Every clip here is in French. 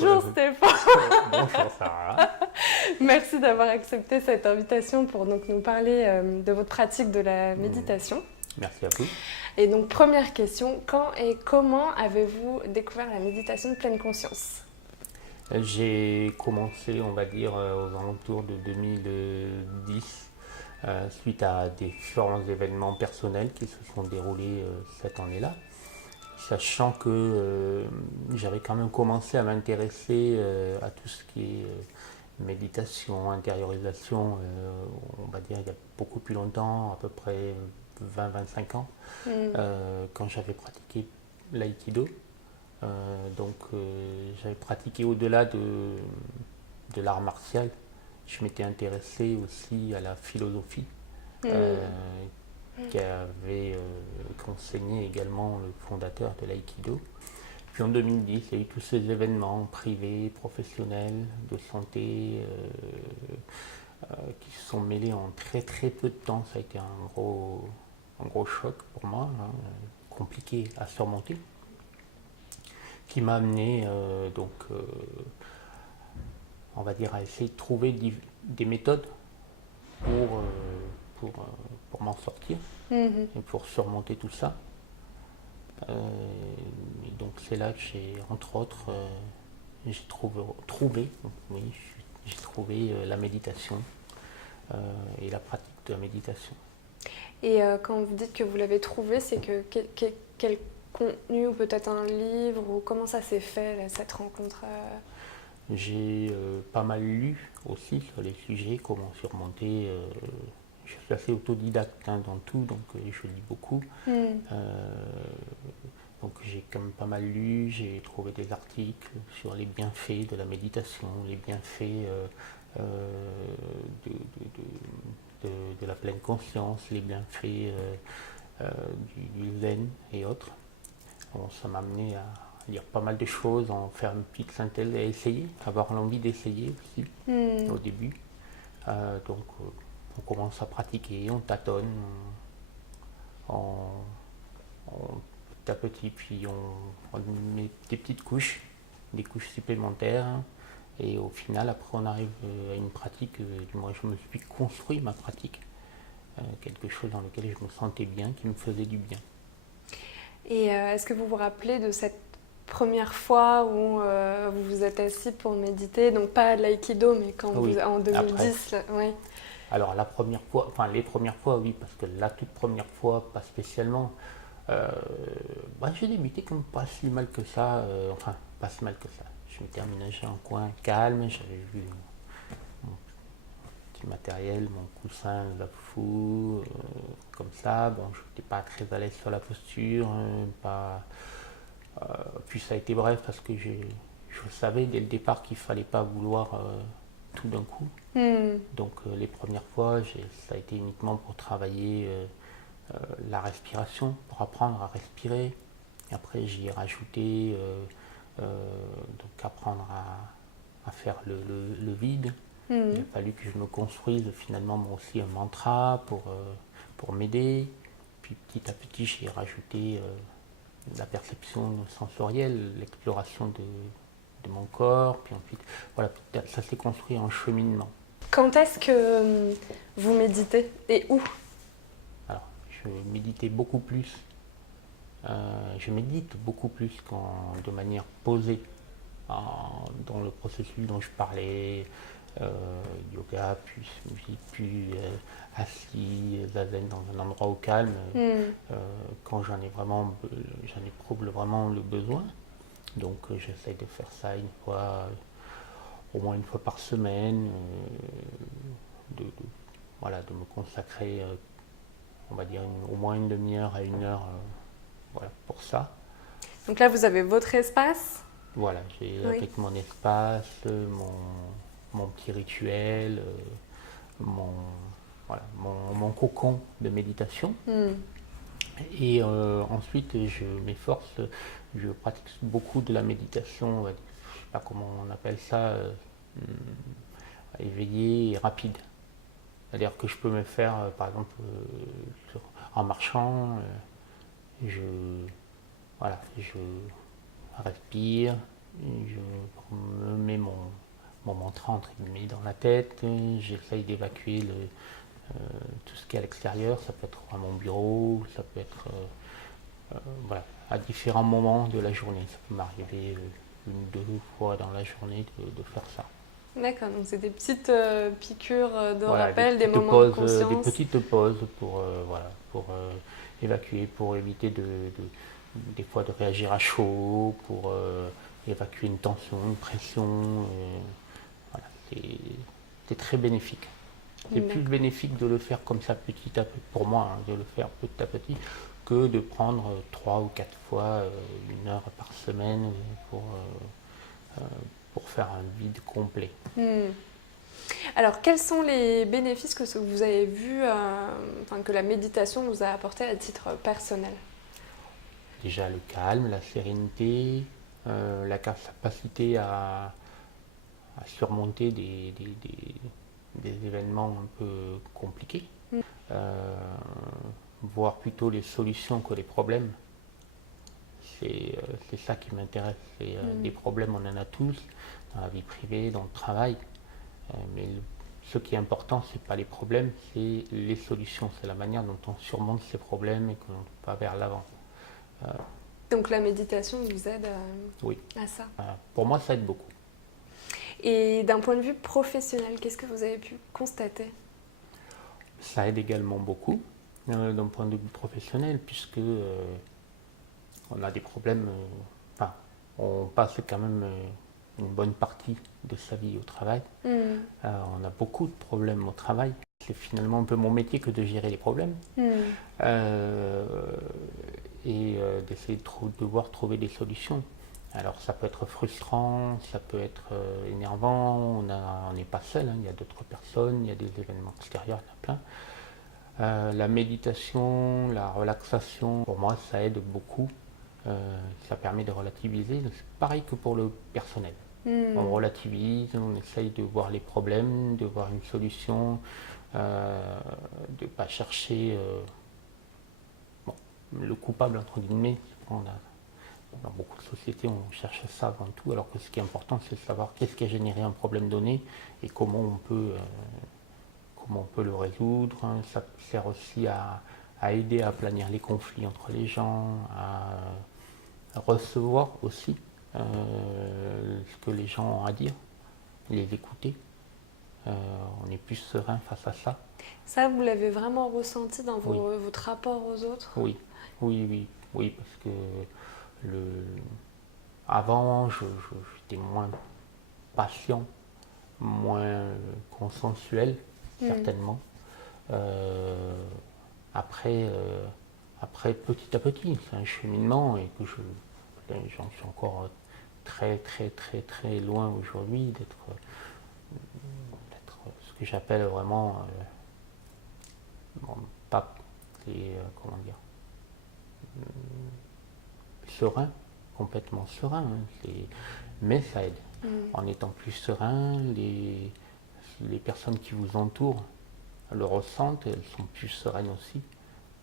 Bonjour Stéphane. Bonjour Sarah. Merci d'avoir accepté cette invitation pour donc nous parler de votre pratique de la méditation. Merci à vous. Et donc première question, quand et comment avez-vous découvert la méditation de pleine conscience? J'ai commencé, on va dire, aux alentours de 2010, suite à différents événements personnels qui se sont déroulés cette année-là. Sachant que j'avais quand même commencé à m'intéresser à tout ce qui est méditation, intériorisation, on va dire il y a beaucoup plus longtemps, à peu près 20-25 ans, quand j'avais pratiqué l'aïkido. J'avais pratiqué au-delà de l'art martial. Je m'étais intéressé aussi à la philosophie qu'enseignait également le fondateur de l'aïkido. Puis en 2010, il y a eu tous ces événements privés, professionnels, de santé qui se sont mêlés en très très peu de temps. Ça a été un gros choc pour moi, compliqué à surmonter, qui m'a amené on va dire, à essayer de trouver des méthodes pour m'en sortir et pour surmonter tout ça. Et donc c'est là que j'ai, entre autres, j'ai trouvé la méditation et la pratique de la méditation. Et quand vous dites que vous l'avez trouvé, c'est que quel contenu, ou peut-être un livre, ou comment ça s'est fait, là, cette rencontre? J'ai pas mal lu aussi sur les sujets, comment surmonter. Je suis assez autodidacte dans tout, donc je lis beaucoup. Donc j'ai quand même pas mal lu, j'ai trouvé des articles sur les bienfaits de la méditation, les bienfaits de la pleine conscience, les bienfaits du zen et autres. Bon, ça m'a amené à lire pas mal de choses, en faire une petite synthèse et à essayer, avoir l'envie d'essayer aussi au début. On commence à pratiquer, on tâtonne, petit à petit, puis on met des petites couches, des couches supplémentaires, et au final, après, on arrive à une pratique. Moi, je me suis construit ma pratique, quelque chose dans lequel je me sentais bien, qui me faisait du bien. Et est-ce que vous vous rappelez de cette première fois où vous vous êtes assis pour méditer, donc pas à l'aïkido, mais quand Oui, en 2010 là, oui. Alors la première fois, enfin les premières fois, oui, parce que la toute première fois, pas spécialement. J'ai débuté comme pas si mal que ça, enfin pas si mal que ça. Je m'étais aménagé un coin calme, j'avais vu mon petit matériel, mon coussin Zafu, comme ça. Bon, je n'étais pas très à l'aise sur la posture, puis ça a été bref parce que je savais dès le départ qu'il fallait pas vouloir tout d'un coup. Donc les premières fois, ça a été uniquement pour travailler la respiration, pour apprendre à respirer. Et après, j'y ai rajouté donc apprendre à faire le vide. Il a fallu que je me construise finalement moi aussi un mantra pour m'aider. Puis petit à petit, j'ai rajouté la perception sensorielle, l'exploration de mon corps. Puis ensuite, voilà, ça s'est construit en cheminement. Quand est-ce que vous méditez et où? Alors, je méditais beaucoup plus. Je médite beaucoup plus de manière posée dans le processus dont je parlais, yoga, puis musique, puis assis, zazen dans un endroit au calme, quand j'en éprouve vraiment le besoin. Donc j'essaie de faire ça au moins une fois par semaine, de me consacrer, on va dire, au moins une demi-heure à une heure pour ça. Donc là, vous avez votre espace? Voilà, j'ai avec mon espace, mon petit rituel, mon cocon de méditation. Et ensuite, je m'efforce, je pratique beaucoup de la méditation, je ne sais pas comment on appelle ça, éveillée et rapide. C'est-à-dire que je peux me faire, par exemple, en marchant, je respire, Je me mets mon mantra entre guillemets dans la tête, j'essaye d'évacuer tout ce qui est à l'extérieur, ça peut être à mon bureau, ça peut être voilà, à différents moments de la journée. Ça peut m'arriver une, deux fois dans la journée de faire ça. D'accord, donc c'est des petites piqûres de Voilà, rappel, des moments de conscience. des petites pauses pour, voilà, pour évacuer, pour éviter des fois de réagir à chaud, pour évacuer une tension, une pression. Voilà, c'est très bénéfique. C'est plus bénéfique de le faire comme ça petit à petit, pour moi, hein, de le faire petit à petit, que de prendre 3 ou 4 fois 1 heure par semaine pour faire un vide complet. Alors, quels sont les bénéfices que vous avez vus, que la méditation vous a apporté à titre personnel? Déjà le calme, la sérénité, la capacité à surmonter des événements un peu compliqués, voir plutôt les solutions que les problèmes. C'est ça qui m'intéresse. Des problèmes, on en a tous, dans la vie privée, dans le travail. Mais ce qui est important, ce n'est pas les problèmes, c'est les solutions. C'est la manière dont on surmonte ces problèmes et qu'on va vers l'avant. Donc la méditation vous aide oui. à ça. Pour moi, ça aide beaucoup. Et d'un point de vue professionnel, qu'est-ce que vous avez pu constater? Ça aide également beaucoup d'un point de vue professionnel, puisque on a des problèmes. On passe quand même une bonne partie de sa vie au travail. On a beaucoup de problèmes au travail. C'est finalement un peu mon métier que de gérer les problèmes. Et d'essayer de devoir trouver des solutions. Alors ça peut être frustrant, ça peut être énervant, on n'est pas seul, hein, il y a d'autres personnes, il y a des événements extérieurs, il y en a plein. La méditation, la relaxation, pour moi ça aide beaucoup, ça permet de relativiser, c'est pareil que pour le personnel. On relativise, on essaye de voir les problèmes, de voir une solution, de ne pas chercher le coupable entre guillemets. Dans beaucoup de sociétés, on cherche ça avant tout, alors que ce qui est important, c'est de savoir qu'est-ce qui a généré un problème donné et comment on peut le résoudre. Ça sert aussi à aider à planir les conflits entre les gens, à recevoir aussi ce que les gens ont à dire, les écouter. On est plus serein face à ça. Ça, vous l'avez vraiment ressenti dans oui. votre rapport aux autres? Oui, parce que avant, j'étais moins patient, moins consensuel, certainement. Après, petit à petit, c'est un cheminement et que j'en suis encore très, très, très, très loin aujourd'hui d'être ce que j'appelle vraiment comment dire, serein, complètement serein, hein, mais ça aide. En étant plus serein, les personnes qui vous entourent le ressentent, elles sont plus sereines aussi.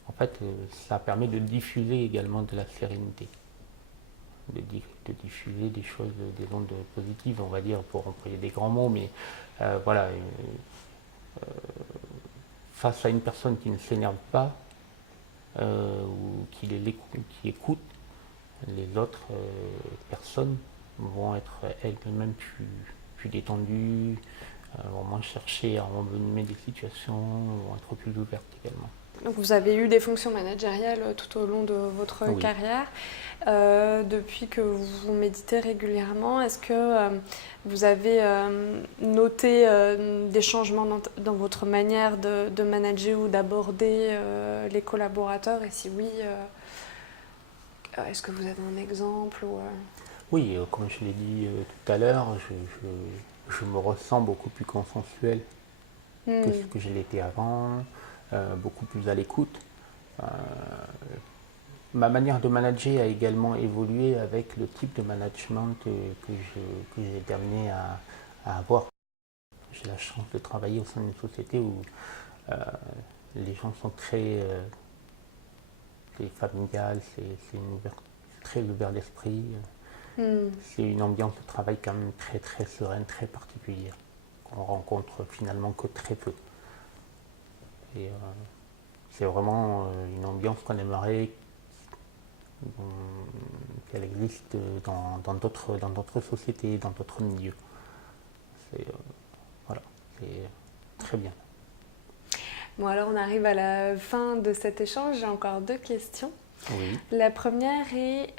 En fait, ça permet de diffuser également de la sérénité, de diffuser des choses, des ondes positives, on va dire, pour employer des grands mots, mais voilà, face à une personne qui ne s'énerve pas, ou qui écoute, les autres personnes vont être elles-mêmes plus détendues, vont moins chercher à envenimer des situations, vont être plus ouvertes également. Donc vous avez eu des fonctions managériales tout au long de votre carrière. Depuis que vous méditez régulièrement, est-ce que vous avez noté des changements dans votre manière de manager ou d'aborder les collaborateurs? Et si oui, est-ce que vous avez un exemple Oui, comme je l'ai dit tout à l'heure, je me ressens beaucoup plus consensuel que ce que je l'étais avant, beaucoup plus à l'écoute. Ma manière de manager a également évolué avec le type de management que j'ai été amené à avoir. J'ai la chance de travailler au sein d'une société où les gens sont très familiales, c'est très ouvert d'esprit. C'est une ambiance de travail quand même très très sereine, très particulière, qu'on rencontre finalement que très peu. Et c'est vraiment une ambiance qu'on aimerait qu'elle existe dans d'autres sociétés, dans d'autres milieux. C'est voilà, c'est très bien. Bon, alors on arrive à la fin de cet échange. J'ai encore 2 questions. Oui. La première est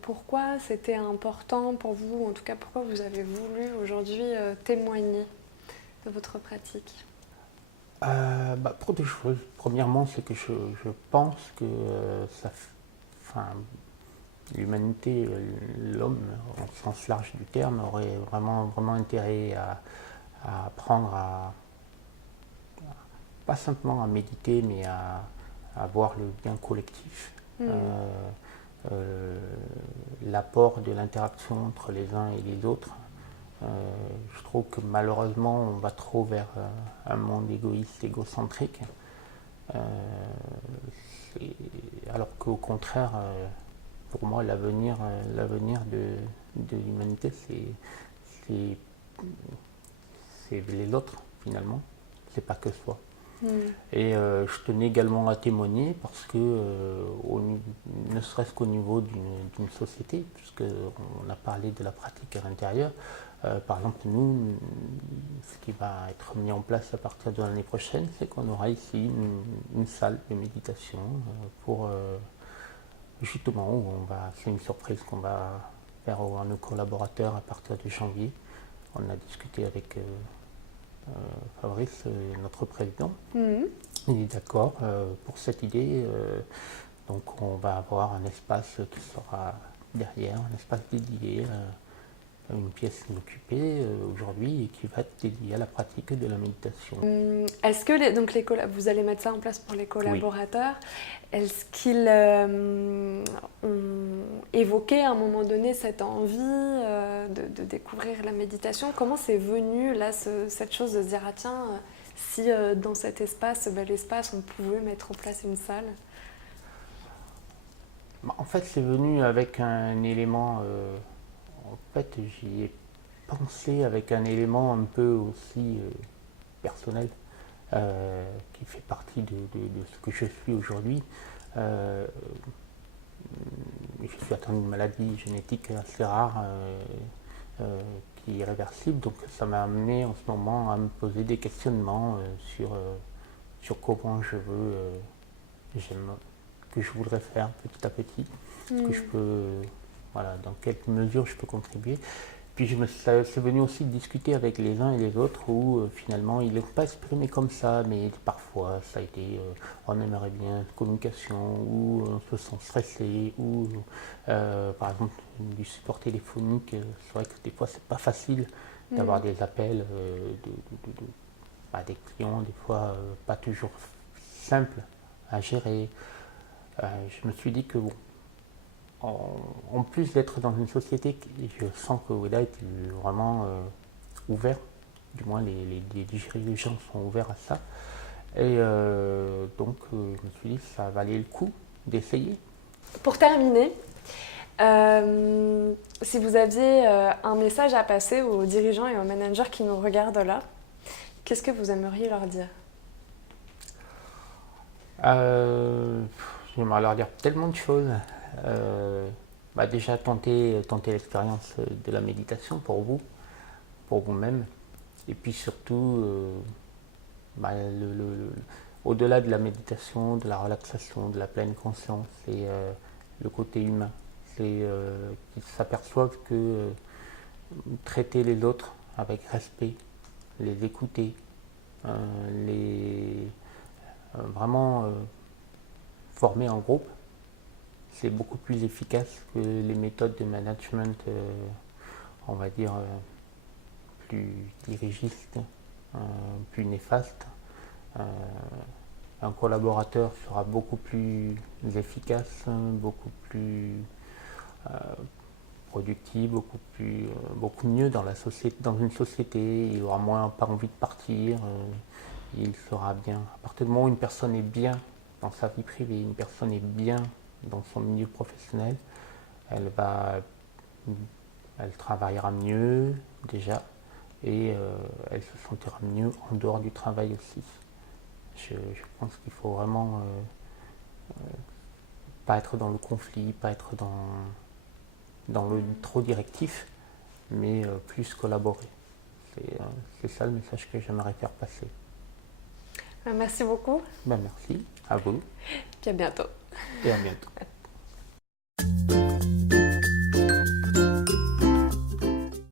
pourquoi c'était important pour vous, en tout cas pourquoi vous avez voulu aujourd'hui témoigner de votre pratique? Pour 2 choses. Premièrement, c'est que je pense que l'humanité, l'homme, au sens large du terme, aurait vraiment intérêt à apprendre pas simplement à méditer, mais à voir le bien collectif. L'apport de l'interaction entre les uns et les autres. Je trouve que malheureusement, on va trop vers un monde égoïste, égocentrique. Alors qu'au contraire, pour moi, l'avenir de l'humanité, c'est les autres, finalement. C'est pas que soi. Et je tenais également à témoigner parce que, ne serait-ce qu'au niveau d'une société, puisqu'on a parlé de la pratique à l'intérieur, par exemple, nous, ce qui va être mis en place à partir de l'année prochaine, c'est qu'on aura ici une salle de méditation pour justement où c'est une surprise qu'on va faire à nos collaborateurs à partir de janvier. On a discuté avec Fabrice, notre président. Il est d'accord pour cette idée. Donc on va avoir un espace qui sera derrière, un espace dédié, une pièce occupée aujourd'hui et qui va être dédiée à la pratique de la méditation. Est-ce que vous allez mettre ça en place pour les collaborateurs? Oui. Est-ce qu'ils ont évoqué à un moment donné cette envie de découvrir la méditation? Comment c'est venu là cette chose de se dire tiens, si dans cet espace, l'espace, on pouvait mettre en place une salle? En fait, c'est venu avec un élément. En fait, j'y ai pensé avec un élément un peu aussi personnel qui fait partie de ce que je suis aujourd'hui. Je suis atteint d'une maladie génétique assez rare qui est irréversible, donc ça m'a amené en ce moment à me poser des questionnements sur comment que je voudrais faire petit à petit, que je peux, dans quelle mesure je peux contribuer. Puis c'est venu aussi de discuter avec les uns et les autres où finalement ils n'ont pas exprimé comme ça, mais parfois ça a été on aimerait bien communication, ou on se sent stressé, ou par exemple du support téléphonique. C'est vrai que des fois c'est pas facile d'avoir des appels des clients, des fois pas toujours simples à gérer. Je me suis dit que en plus d'être dans une société, je sens que Weda est vraiment ouvert, du moins les dirigeants sont ouverts à ça. Et donc je me suis dit que ça valait le coup d'essayer. Pour terminer, si vous aviez un message à passer aux dirigeants et aux managers qui nous regardent là, qu'est-ce que vous aimeriez leur dire? J'aimerais leur dire tellement de choses. Déjà tenter l'expérience de la méditation pour vous-même, et puis surtout au-delà de la méditation, de la relaxation, de la pleine conscience, c'est le côté humain. C'est qu'ils s'aperçoivent que traiter les autres avec respect, les écouter, vraiment former en groupe, c'est beaucoup plus efficace que les méthodes de management, on va dire, plus dirigistes, plus néfastes. Un collaborateur sera beaucoup plus efficace, beaucoup plus productif, beaucoup mieux dans une société. Il aura pas envie de partir, il sera bien. À partir du moment où une personne est bien dans sa vie privée, une personne est bien dans son milieu professionnel, elle va elle travaillera mieux déjà et elle se sentira mieux en dehors du travail aussi. Je pense qu'il faut vraiment pas être dans le conflit, pas être dans le trop directif, mais plus collaborer. C'est ça le message que j'aimerais faire passer. Merci beaucoup. Merci, à vous. Puis à bientôt. Et à bientôt.